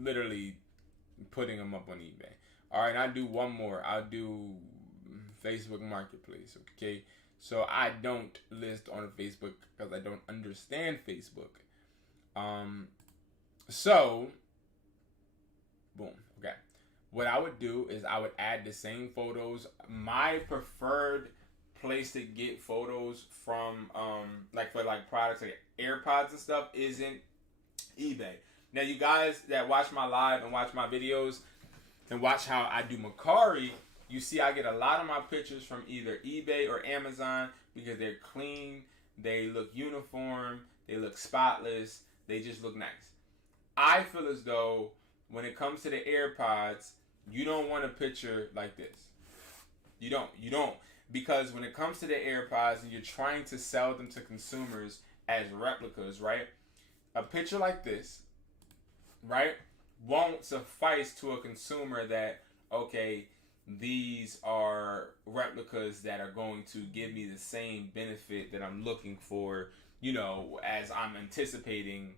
Literally putting them up on eBay. All right, I'll do one more. I'll do Facebook Marketplace, okay? So I don't list on Facebook because I don't understand Facebook. So, boom, okay. What I would do is I would add the same photos. My preferred place to get photos from, like for like products like AirPods and stuff, isn't eBay. Now, you guys that watch my live and watch my videos and watch how I do Macari, you see I get a lot of my pictures from either eBay or Amazon because they're clean, they look uniform, they look spotless, they just look nice. I feel as though when it comes to the AirPods, you don't want a picture like this. You don't. Because when it comes to the AirPods and you're trying to sell them to consumers as replicas, right? A picture like this, right, won't suffice to a consumer that, okay, these are replicas that are going to give me the same benefit that I'm looking for, you know, as I'm anticipating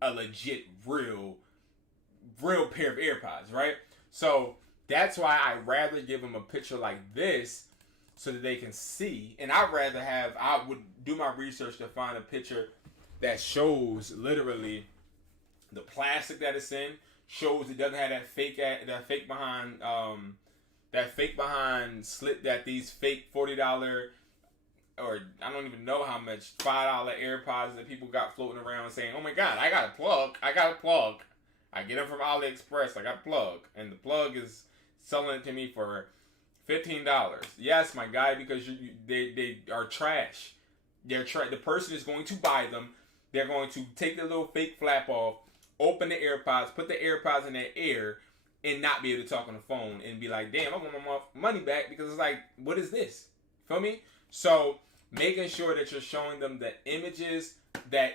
a legit, real pair of AirPods, right? So That's why I rather give them a picture like this so that they can see. And I would do my research to find a picture that shows literally the plastic that it's in, shows it doesn't have that fake behind slit that these fake $40 or I don't even know how much $5 AirPods that people got floating around saying, oh my god, I got a plug. I get them from AliExpress. I got a plug, and the plug is selling it to me for $15. Yes, my guy, because they are trash. The person is going to buy them. They're going to take the little fake flap off, open the AirPods, put the AirPods in their ear, and not be able to talk on the phone and be like, damn, I want my money back, because it's like, what is this? Feel me? So making sure that you're showing them the images that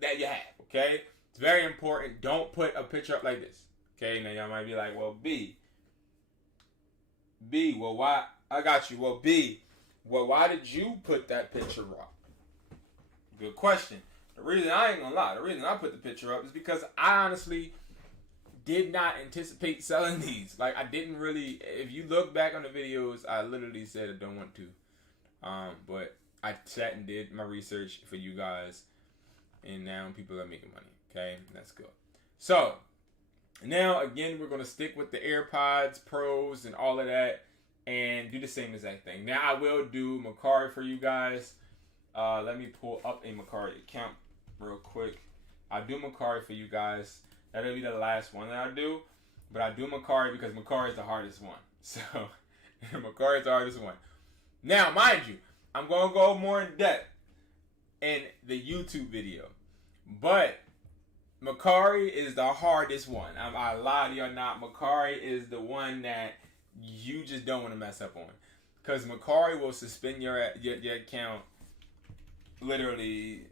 you have, okay? It's very important. Don't put a picture up like this. Okay, now y'all might be like, well, B, well, why? I got you. Well, B, well, why did you put that picture up? Good question. The reason I ain't gonna lie, the reason I put the picture up is because I honestly did not anticipate selling these. Like, I didn't really, if you look back on the videos, I literally said I don't want to. But I sat and did my research for you guys, and now people are making money. Okay, that's good. So, now again, we're going to stick with the AirPods Pros and all of that, and do the same exact thing. Now, I will do Mercari for you guys. Let me pull up a Mercari account real quick. I'll do Mercari for you guys. That'll be the last one that I do. But I do Mercari because Mercari is the hardest one. So, Mercari is the hardest one. Now, mind you, I'm going to go more in depth in the YouTube video. But Mercari is the hardest one. I lie to y'all not. Mercari is the one that you just don't want to mess up on. Because Mercari will suspend your account literally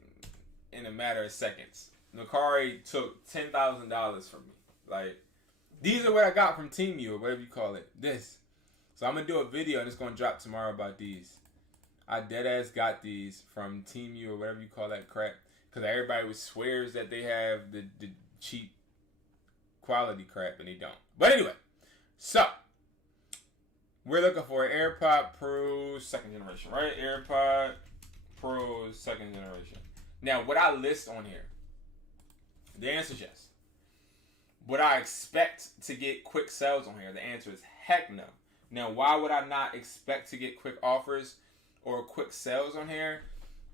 in a matter of seconds. Mercari took $10,000 from me. Like, these are what I got from Temu or whatever you call it. This. So I'm going to do a video and it's going to drop tomorrow about these. I deadass got these from Temu or whatever you call that crap. Because everybody swears that they have the cheap quality crap and they don't. But anyway. So. We're looking for AirPod Pro 2nd generation, right? AirPod Pro 2nd generation. Now, would I list on here? The answer is yes. Would I expect to get quick sales on here? The answer is heck no. Now, why would I not expect to get quick offers or quick sales on here?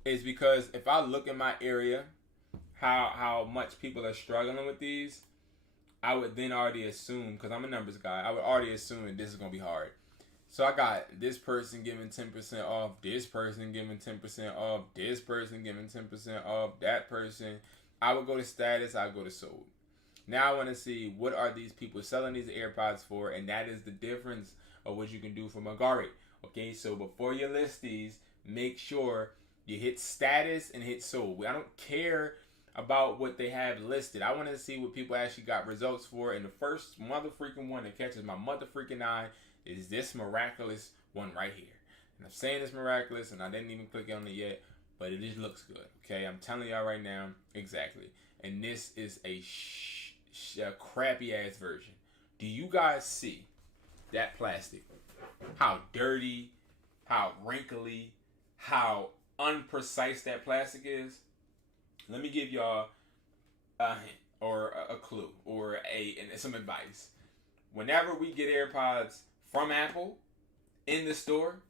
Is because if I look in my area, how much people are struggling with these, I would then already assume, because I'm a numbers guy, I would already assume that this is going to be hard. So I got this person giving 10% off, this person giving 10% off, this person giving 10% off, that person. I would go to status, I would go to sold. Now I want to see what are these people selling these AirPods for, and that is the difference of what you can do for Mercari. Okay, so before you list these, make sure you hit status and hit sold. I don't care about what they have listed. I want to see what people actually got results for, and the first mother freaking one that catches my mother freaking eye is this miraculous one right here. And I'm saying it's miraculous, and I didn't even click on it yet, but it just looks good. Okay, I'm telling y'all right now, exactly. And this is a crappy ass version. Do you guys see that plastic? How dirty, how wrinkly, how unprecise that plastic is? Let me give y'all a hint or a clue or some advice. Whenever we get AirPods from Apple in the store,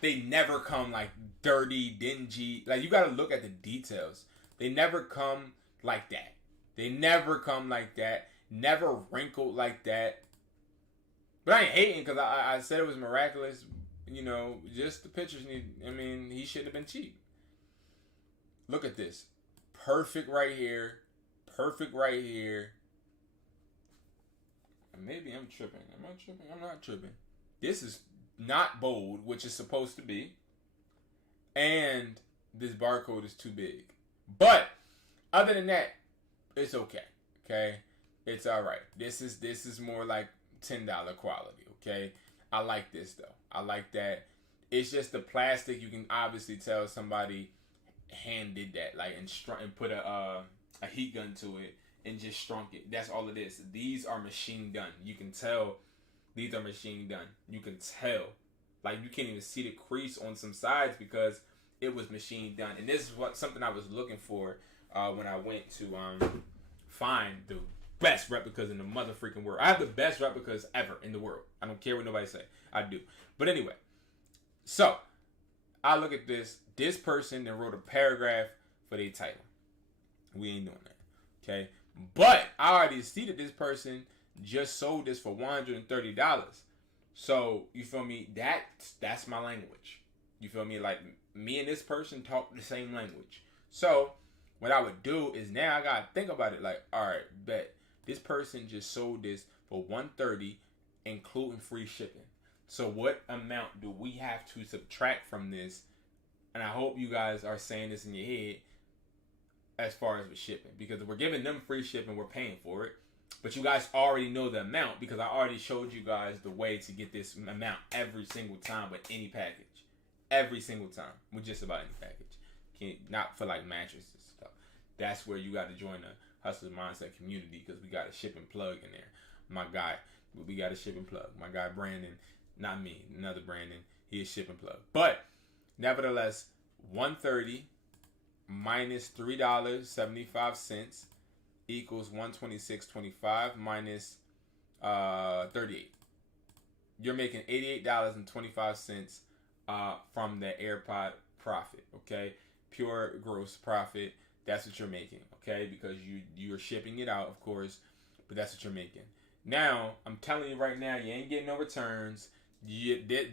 they never come like dirty, dingy. Like, you gotta look at the details. They never come like that. They never come like that. Never wrinkled like that. But I ain't hating because I said it was miraculous. You know, just the pictures he shouldn't have been cheap. Look at this. Perfect right here. Perfect right here. Maybe I'm tripping. Am I tripping? I'm not tripping. This is not bold, which is supposed to be. And this barcode is too big. But other than that, it's okay. Okay? It's alright. This is more like $10 quality. Okay? I like this though. I like that. It's just the plastic. You can obviously tell somebody hand did that. Like, and put a heat gun to it and just shrunk it. That's all it is. These are machine done. You can tell these are machine done. You can tell. Like, you can't even see the crease on some sides because it was machine done. And this is something I was looking for when I went to find the best replicas in the mother freaking world. I have the best replicas ever in the world. I don't care what nobody say. I do. But anyway, so I look at this. This person that wrote a paragraph for their title. We ain't doing that. Okay? But I already see that this person just sold this for $130. So, you feel me? That's my language. You feel me? Like, me and this person talk the same language. So, what I would do is now I gotta think about it. Like, all right, bet this person just sold this for $130, including free shipping. So, what amount do we have to subtract from this? And I hope you guys are saying this in your head as far as with shipping, because we're giving them free shipping, we're paying for it. But you guys already know the amount because I already showed you guys the way to get this amount every single time with any package. Every single time with just about any package. Not for like mattresses and stuff. That's where you got to join the Hustler Mindset community because we got a shipping plug in there. My guy, we got a shipping plug. My guy Brandon, not me, another Brandon, he is shipping plug. But nevertheless, $130 minus $3.75 equals $126.25 minus 38. You're making $88.25 from the Airpod profit. Okay, pure gross profit. That's what you're making. Okay, because you're shipping it out, of course, but that's what you're making. Now, I'm telling you right now, you ain't getting no returns.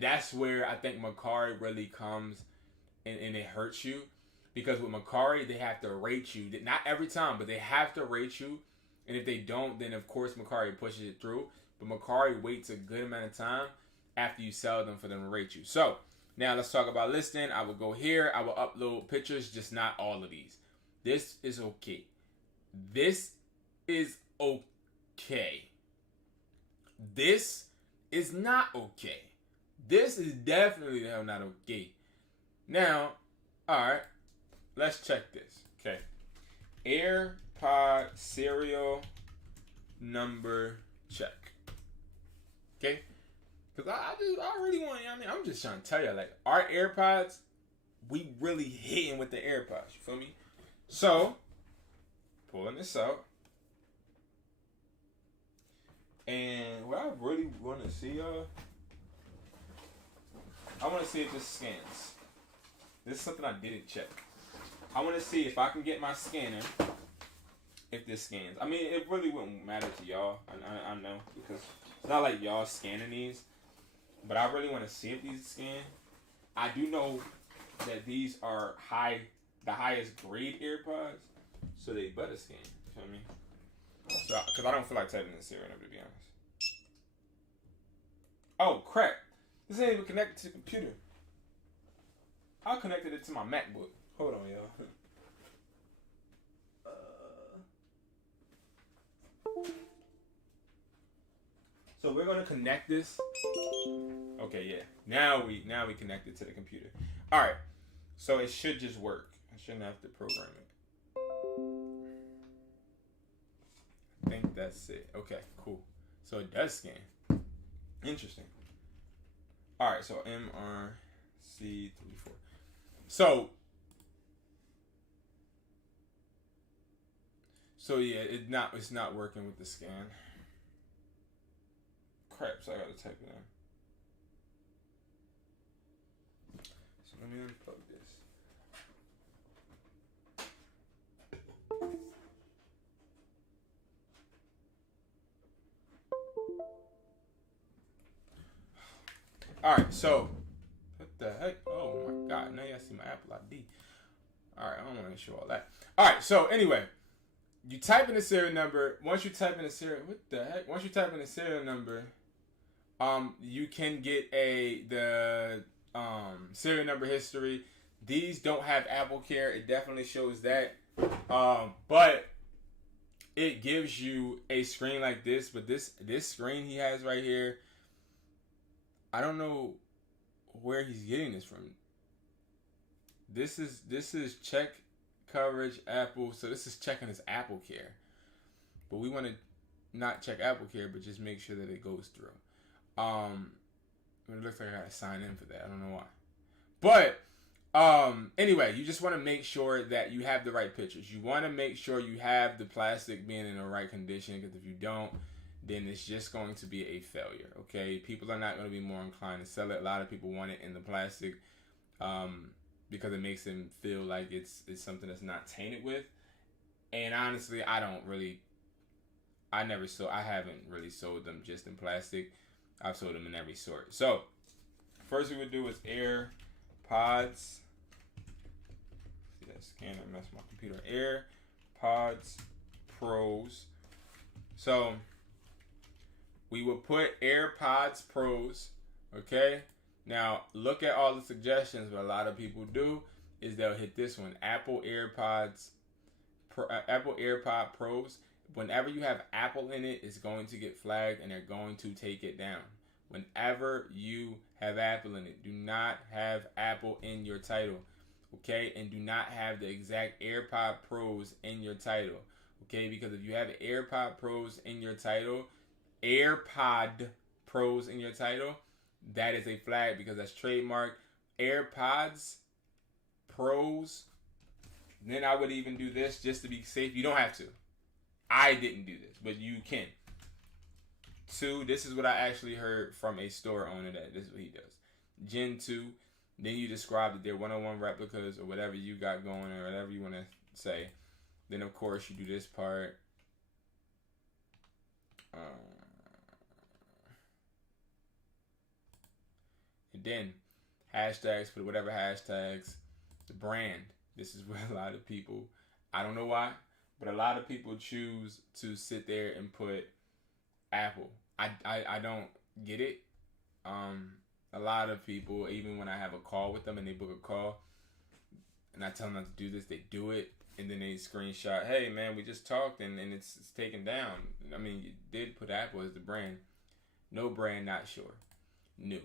That's where I think Mercari really comes and it hurts you. Because with Mercari, they have to rate you. Not every time, but they have to rate you. And if they don't, then of course Mercari pushes it through. But Mercari waits a good amount of time after you sell them for them to rate you. So, now let's talk about listing. I will go here. I will upload pictures, just not all of these. This is okay. This is okay. This is not okay. This is definitely the hell not okay. Now, alright. Let's check this. Okay. Airpod serial number check. Okay? Because I really want, I'm just trying to tell you, like, our AirPods, we really hitting with the AirPods. You feel me? So, pulling this out. And what I really want to see, I want to see if this scans. This is something I didn't check. I want to see if I can get my scanner, if this scans. I mean, it really wouldn't matter to y'all. I know, because it's not like y'all scanning these. But I really want to see if these scan. I do know that these are the highest grade AirPods, so they better scan. You feel me? So, because I don't feel like typing in the serial number, to be honest. Oh, crap. This ain't even connected to the computer. I connected it to my MacBook. Hold on, y'all. So we're gonna connect this. Okay, yeah. Now we connect it to the computer. All right. So it should just work. I shouldn't have to program it. I think that's it. Okay, cool. So it does scan. Interesting. All right. So MRC34. So yeah, it's not working with the scan. Crap, so I gotta type it in. So let me unplug this. Alright, so what the heck? Oh my god, now y'all see my Apple ID. Alright, I don't want to show all that. Alright, so anyway, you type in the serial number. Once you type in the serial, what the heck? Once you type in the serial number, you can get the serial number history. These don't have Apple Care. It definitely shows that. But it gives you a screen like this. But this screen he has right here, I don't know where he's getting this from. This is check coverage Apple. So this is checking his Apple Care. But we want to not check Apple Care, but just make sure that it goes through. It looks like I gotta sign in for that. I don't know why. But anyway, you just want to make sure that you have the right pictures. You want to make sure you have the plastic being in the right condition, because if you don't, then it's just going to be a failure. Okay, people are not going to be more inclined to sell it. A lot of people want it in the plastic because it makes them feel like it's something that's not tainted with. And honestly, I haven't really sold them just in plastic. I've sold them in every sort. So first we would do is Airpods. See that scanner mess my computer. Airpods Pros. So we will put Airpods Pros. Okay. Now look at all the suggestions. What a lot of people do is they'll hit this one, Apple AirPod Pros. Whenever you have Apple in it, it's going to get flagged and they're going to take it down. Whenever you have Apple in it, do not have Apple in your title, okay? And do not have the exact AirPod Pros in your title, okay? Because if you have AirPod Pros in your title, that is a flag because that's trademark. AirPods Pros. Then I would even do this just to be safe. You don't have to. I didn't do this, but you can. 2, this is what I actually heard from a store owner that this is what he does. Gen 2, then you describe that they're 101 replicas or whatever you got going or whatever you want to say. Then, of course, you do this part. And then hashtags, put whatever hashtags. The brand. This is where a lot of people, I don't know why, but a lot of people choose to sit there and put Apple. I don't get it. A lot of people, even when I have a call with them and they book a call and I tell them not to do this, they do it. And then they screenshot, hey man, we just talked and it's taken down. I mean, you did put Apple as the brand. No brand, not sure. New.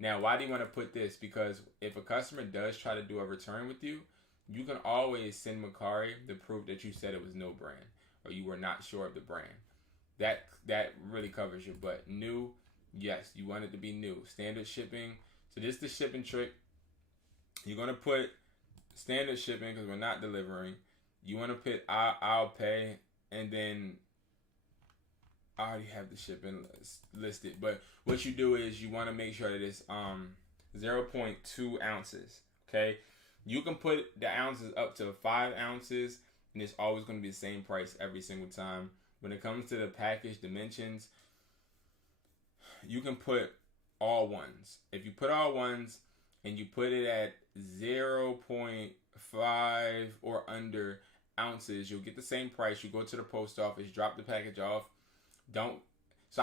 Now, why do you want to put this? Because if a customer does try to do a return with you, you can always send Macari the proof that you said it was no brand or you were not sure of the brand. That really covers your butt. New, yes, you want it to be new. Standard shipping. So this is the shipping trick. You're going to put standard shipping because we're not delivering. You want to put I'll pay, and then I already have the shipping listed. But what you do is you want to make sure that it's 0.2 ounces. Okay, you can put the ounces up to 5 ounces, and it's always going to be the same price every single time. When it comes to the package dimensions, you can put all ones. If you put all ones and you put it at 0.5 or under ounces, you'll get the same price. You go to the post office, drop the package off. So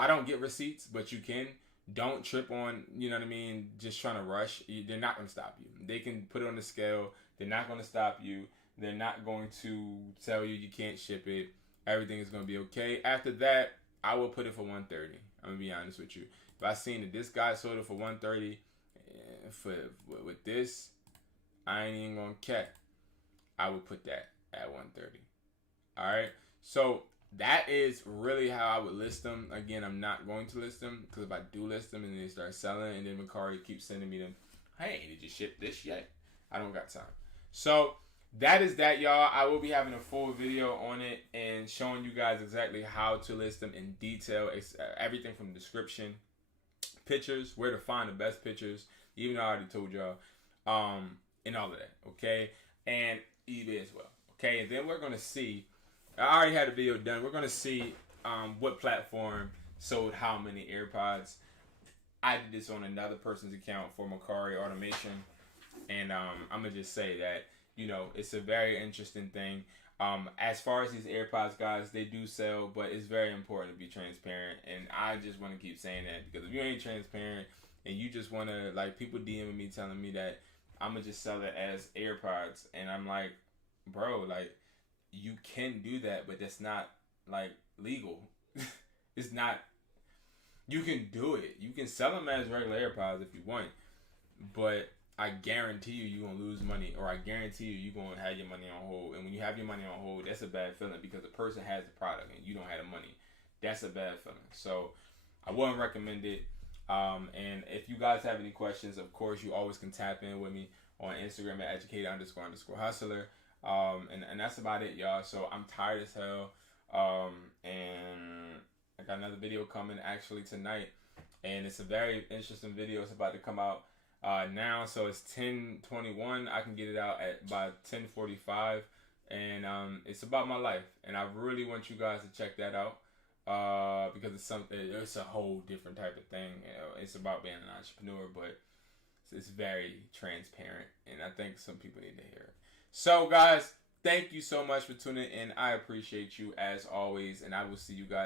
I don't get receipts, but you can. Don't trip on, you know what I mean, just trying to rush. They're not going to stop you. They can put it on the scale. They're not going to stop you. They're not going to tell you can't ship it. Everything is going to be okay. After that, I will put it for $130. I'm going to be honest with you. If I seen that this guy sold it for $130, with this, I ain't even going to cap. I would put that at $130. All right. So that is really how I would list them. Again, I'm not going to list them because if I do list them and they start selling, and then Macari keeps sending me them, hey, did you ship this yet? I don't got time. So that is that, y'all. I will be having a full video on it and showing you guys exactly how to list them in detail. It's everything from description, pictures, where to find the best pictures, even though I already told y'all, and all of that, okay? And eBay as well, okay? And then we're going to see, I already had a video done. We're going to see what platform sold how many AirPods. I did this on another person's account for Macari Automation. And I'm going to just say that, you know, it's a very interesting thing. As far as these AirPods, guys, they do sell, but it's very important to be transparent. And I just want to keep saying that because if you ain't transparent and you just want to, like, people DMing me telling me that I'm going to just sell it as AirPods. And I'm like, bro, like, you can do that, but that's not, like, legal. It's not. You can do it. You can sell them as regular AirPods if you want, but I guarantee you're going to lose money, or I guarantee you're going to have your money on hold. And when you have your money on hold, that's a bad feeling because the person has the product and you don't have the money. That's a bad feeling. So I wouldn't recommend it. And if you guys have any questions, of course, you always can tap in with me on Instagram at educated__hustler. And that's about it, y'all. So I'm tired as hell. And I got another video coming actually tonight. And it's a very interesting video. It's about to come out now. So it's 10:21. I can get it out at by 10:45. And it's about my life. And I really want you guys to check that out. Because it's a whole different type of thing. You know, it's about being an entrepreneur, but it's very transparent, and I think some people need to hear it. So, guys, thank you so much for tuning in. I appreciate you as always, and I will see you guys